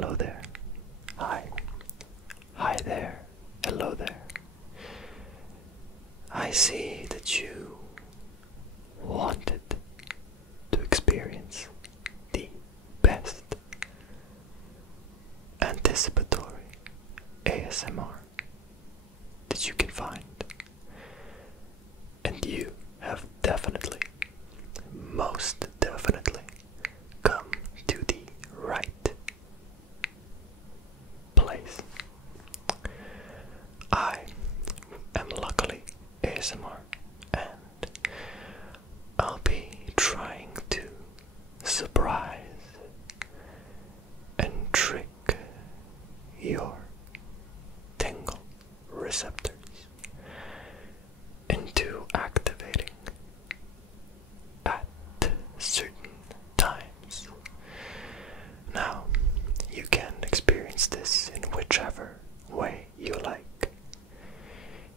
hello there. Hi. Hi there, hello there. I see that you wanted to experience the best anticipatory ASMR that you can find. And you have definitely, most definitely, come to the right place. I am luckily ASMR, and I'll be trying to surprise and trick your tingle receptors into activating at certain times. Now, you can experience this in whichever way you like.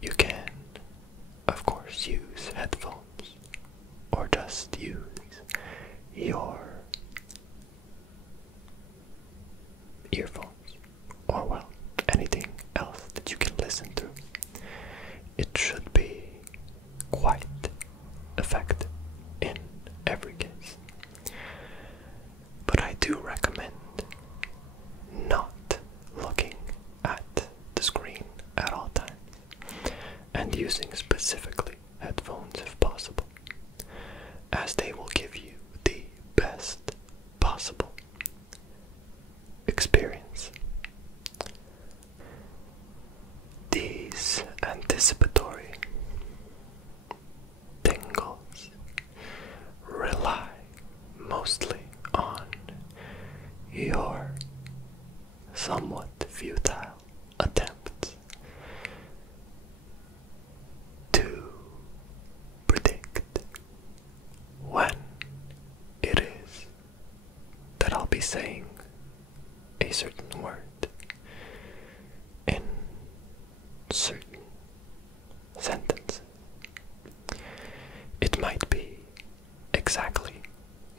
You can, of course, use headphones or just use your earphones, or well, anything else that you can listen through. It should be quite effective in every case. But I do recommend not looking at the screen at all times, and using specifically headphones if possible, as they will give you the best possible experience. These anticipatory tingles rely mostly on your somewhat futile attempts to predict when it is that I'll be saying a certain word in certain sentences. It might be exactly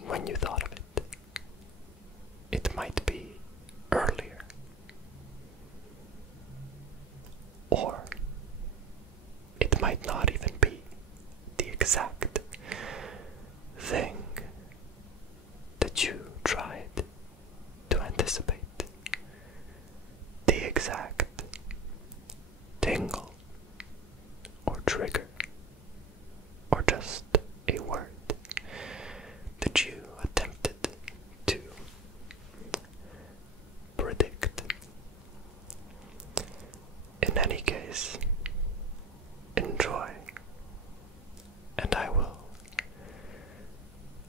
when you thought of it. It might be earlier. Or it might not even be the exact thing that you tried to anticipate. The exact tingle or trigger or just a word that you attempted to predict. In any case, enjoy, and I will,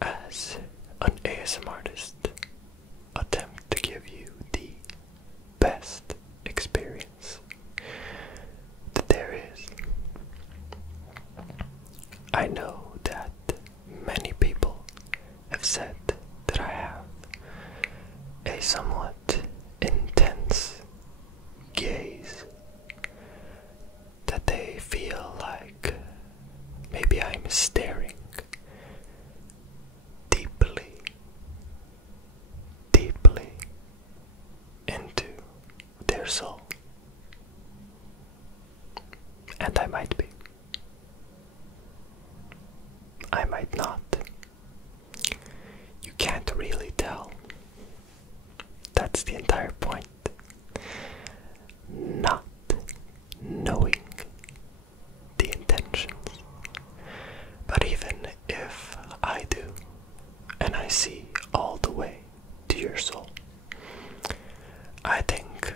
as an ASMR artist, attempt to give you the best experience that there is. I know that many people have said that I have a somewhat intense gaze, that they feel like maybe I'm staring deeply into their soul. And I might be. I might not. You can't really tell. That's the entire point. Not knowing the intentions. But even if I do, and I see all the way to your soul, I think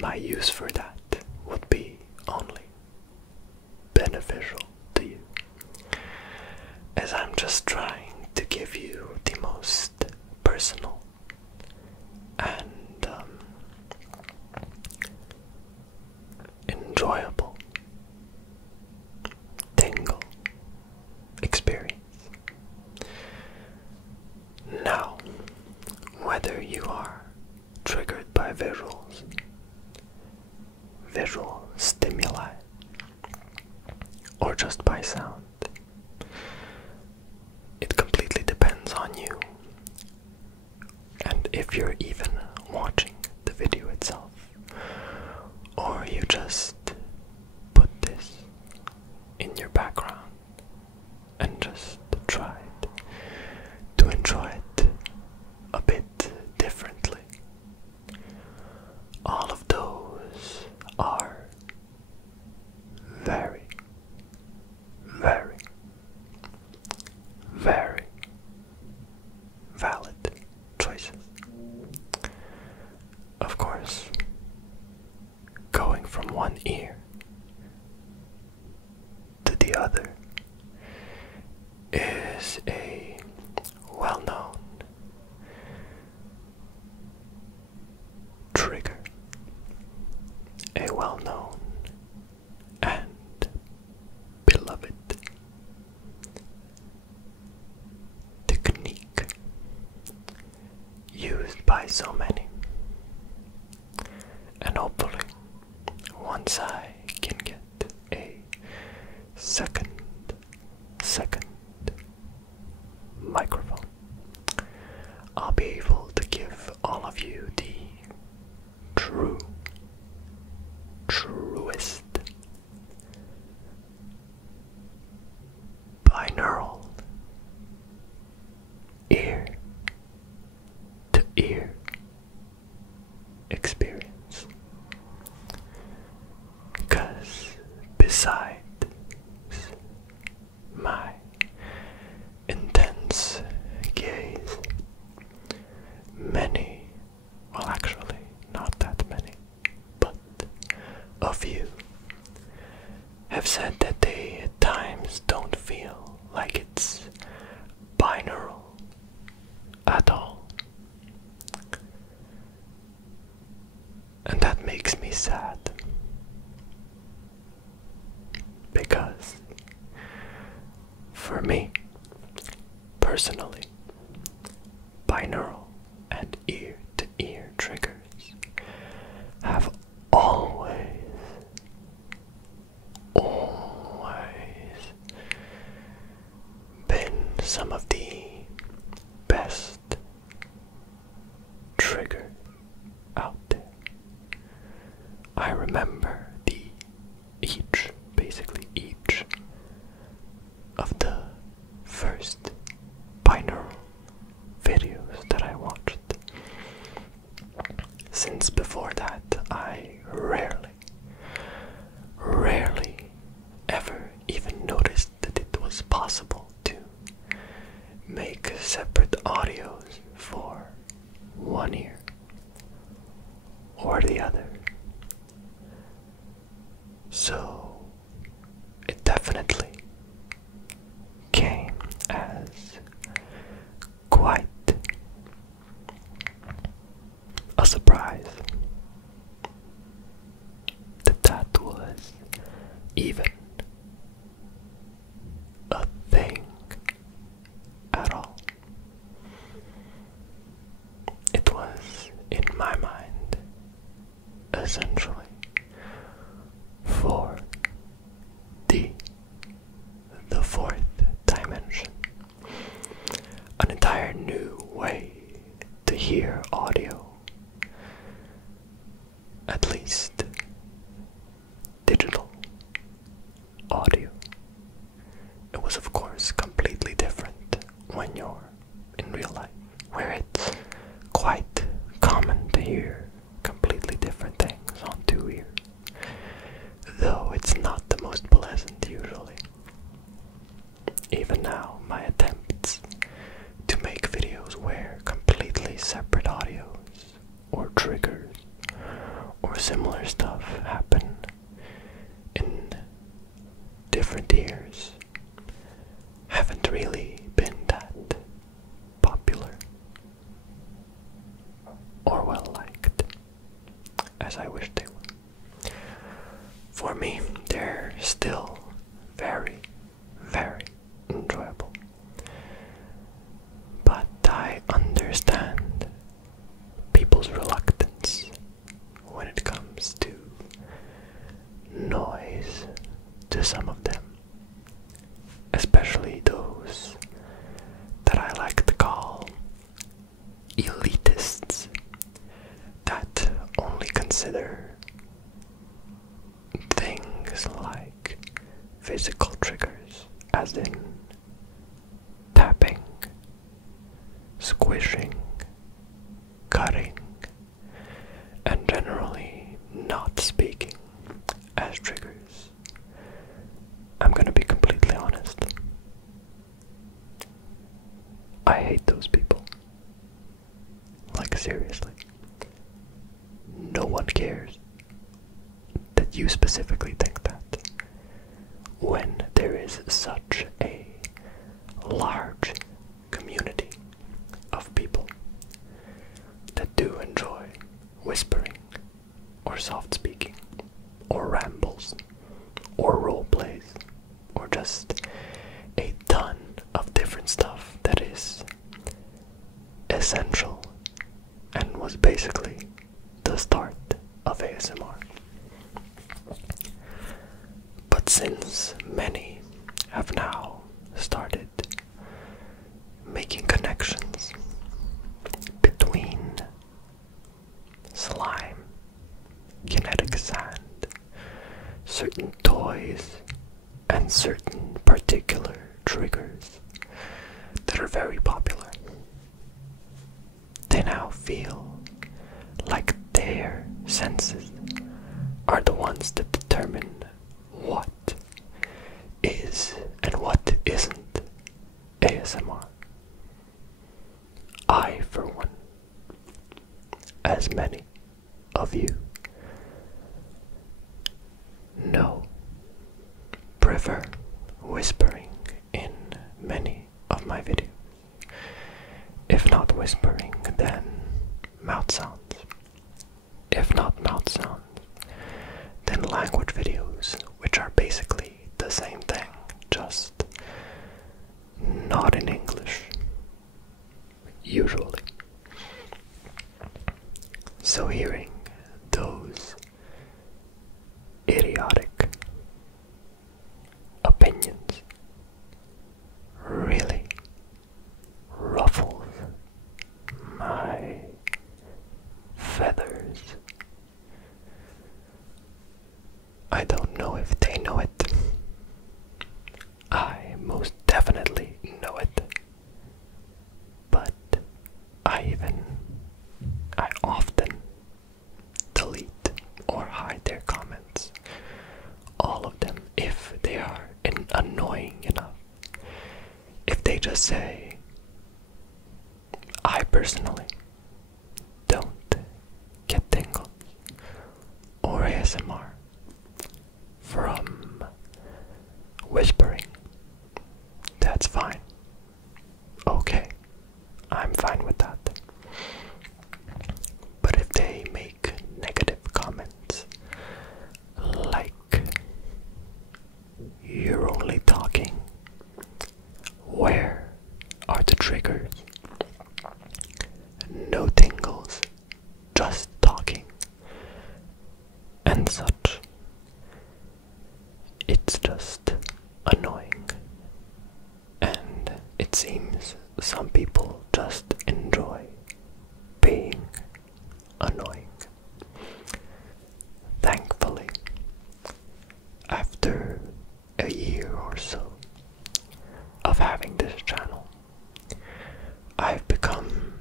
my use for that would be only beneficial to you, as I'm just trying to give you the most personal and enjoyable tingle experience. Now, whether you are triggered by visuals, visual stimuli, or just by sound, it completely depends on you. And if you're even watching the video itself, or you just put this in your background and just try to enjoy it a bit differently. All of those are very, very, very valid choices. Of course, going from one ear to the other is a well-known trigger, a well-known and beloved technique used by so many. And hopefully, once I can get a second microphone, I'll be able to give all of you the truest binaural ear to ear experience. Because besides my intense gaze, many, well actually not that many, but a few have said that they at times don't feel like it's binaural at all. And that makes me sad, because for me, personally, binaural and ear-to-ear triggers have always been some of the best triggers out there. I remember basically each of the first binaural videos that I watched. Since before that, I rarely ever even noticed that it was possible to make separate audios for one ear or the other. So it definitely came as quite a surprise that was even a thing at all. It was, in my mind, essentially for the fourth dimension, an entire new way to hear audio, at least digital audio. It was of course completely different when you're in real life, where it's quite common to hear completely different things on two ears, though it's not the most pleasant usually. Even now, my attempts to make videos where completely separate audios or triggers or similar stuff happen in different ears haven't really been that popular or well liked as I wish they were. For me, they're still very, very enjoyable. But I understand people's reluctance when it comes to noise to some of them, especially those that I like to call elitists, consider things like physical triggers, as in tapping, squishing, cutting, and generally not speaking as triggers. I'm gonna be completely honest. I hate those people. Like, seriously. No one cares that you specifically think that, when there is such a large community of people that do enjoy whispering, or soft speaking, or rambles, or role plays, or just a ton of different stuff that is essential and was basically the start of ASMR. But since many have now started making connections between slime, kinetic sand, certain toys, and certain particular triggers that are very popular, they now feel like their senses are the ones that determine what is and what isn't ASMR. I, for one, as many of you know, prefer whispering in many of my videos. If not whispering, then mouth sounds. If not mouth sounds, then language videos, which are basically the same thing, just not in English, usually. So hearing those idiotic opinions really ruffles my feathers. I don't know if they know it. I most definitely know it. But I often delete or hide their comments. All of them, if they are annoying enough. If they just say, I personally don't get tingles or ASMR from whispering, that's fine. Okay, I'm fine with that. But if they make negative comments like, you're only talking, where are the triggers? No tingles, just talking, and such. It's just annoying. And it seems some people just enjoy being annoying. Thankfully, after a year or so of having this channel, I've become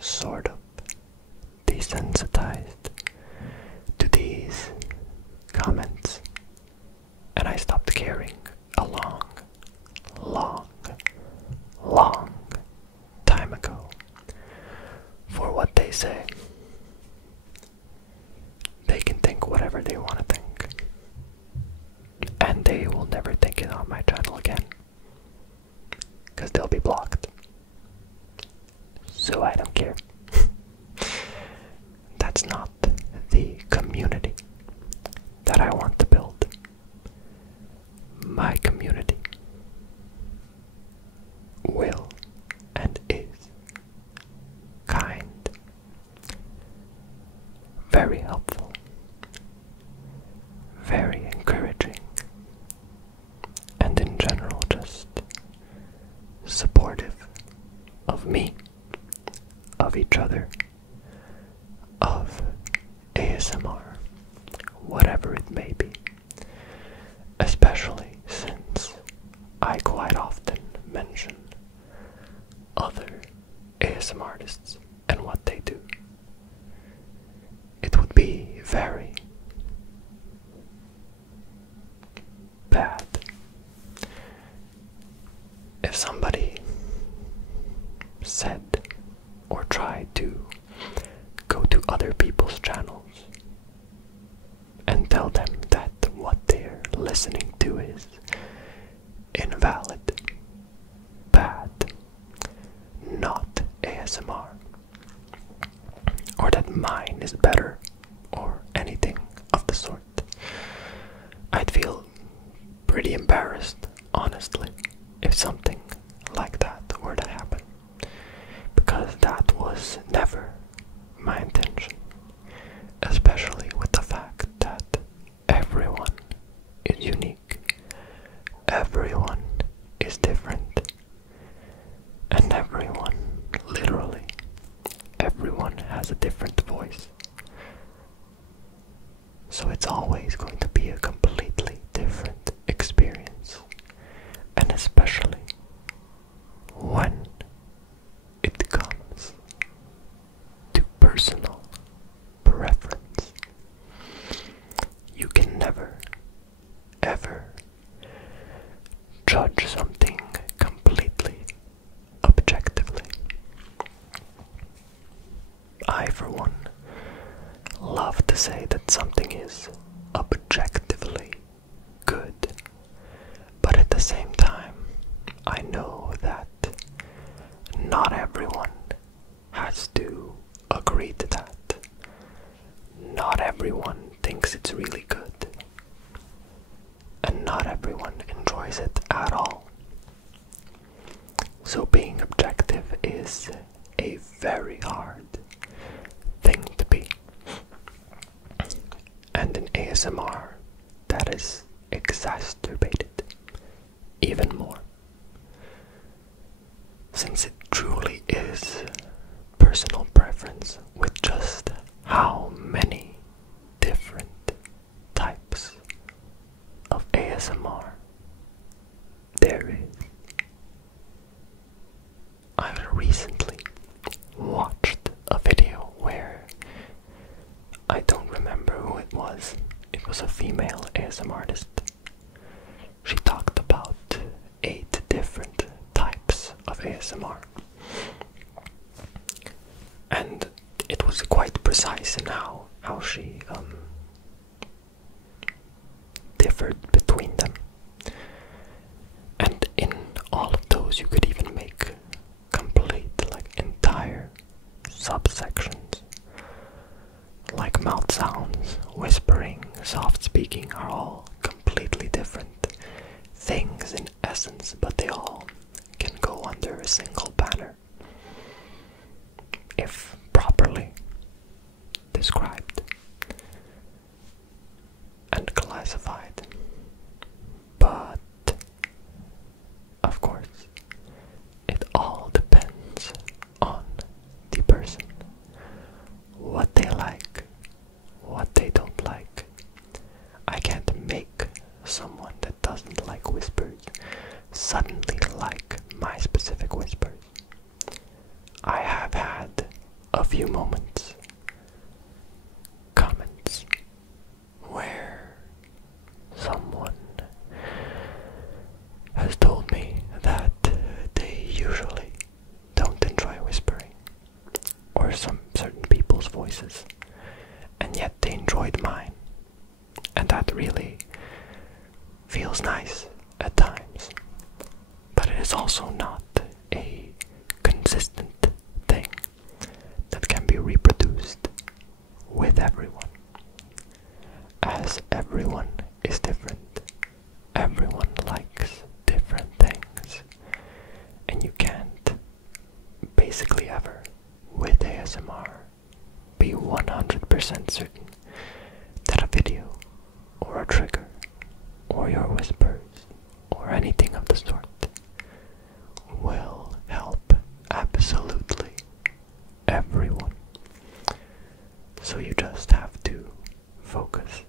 sort of desensitized to these comments, and I stopped caring a long time ago for what they say. They can think whatever they want to think, and they will never think it on my channel again, because they'll be blocked. So I don't care. That's not the community that I want to build. My community will and is kind, very helpful, very encouraging, and in general just supportive of me, of each other, of ASMR, whatever it may be, especially since I quite often mention other ASMR artists and what they do. It would be very bad if somebody said or tried to go to other people's channels and tell them that what they're listening to is invalid, bad, not ASMR, or that mine is better, or anything of the sort. I'd feel pretty embarrassed, honestly, if something like that were to happen, because that was never my intention, especially with the fact that everyone is unique, everyone is different, and everyone, literally, everyone has a different voice. So it's always going to be a completely different experience, and especially when it comes to personal preference. You can never, ever judge something completely objectively. I, for one, love to say that something is objectively good, but at the same time, I know that not everyone has to agree to that. Not everyone thinks it's really good, and not everyone enjoys it at all. So being objective is a very hard thing to be. And in ASMR, that is exacerbated even more, since it truly is personal preference with just how many different types of ASMR there is. I recently watched a video where I don't remember who it was. It was a female ASMR artist. She talked about 8 different types of ASMR. And it was quite precise in how she differed between them. And in all of those you could even make complete, entire subsections. Like mouth sounds, whispering, soft speaking are all completely different things in essence, but they all can go under a single banner if properly described and classified. But of course, it all depends on the person, what they like, what they don't like. I can't make someone that doesn't like whispers suddenly like my specific whispers. I have had a few moments, comments, where someone has told me that they usually don't enjoy whispering, or some certain people's voices, and yet they enjoyed mine. And that really feels nice at times, but it is also not a consistent thing that can be reproduced with everyone, as everyone is different. Everyone likes different things, and you can't basically ever, with ASMR, be 100% certain that a video or a trigger or your whispers or anything of the sort will help absolutely everyone. So you just have to focus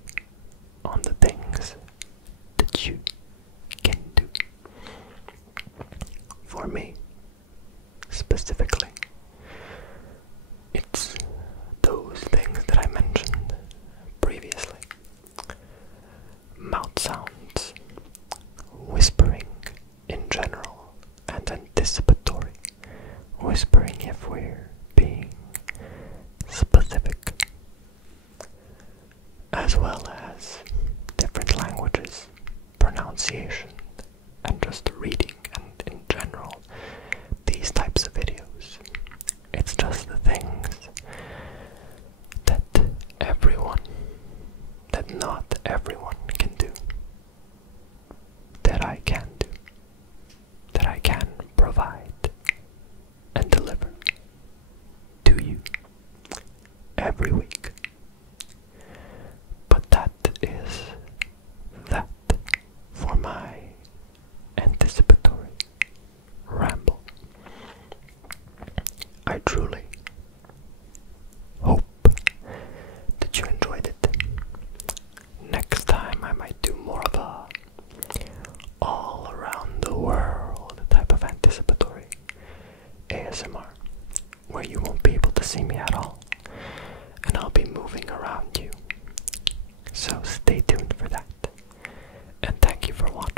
on the things that you can do. For me, specifically, it's those things that I mentioned previously. Mouth sounds, whispering in general, and anticipatory. Whispering if we're being specific, as well as different languages, pronunciation, and just reading, and in general, these types of videos. It's just the things that not everyone can do, that I can do, that I can provide and deliver to you every week. But that is that for my anticipatory ramble. I truly hope that you enjoyed it. Next time I might do more of a all around the world type of anticipatory ASMR, where you won't be able to see me at all, and I'll be moving around you. So stay tuned for that, and thank you for watching.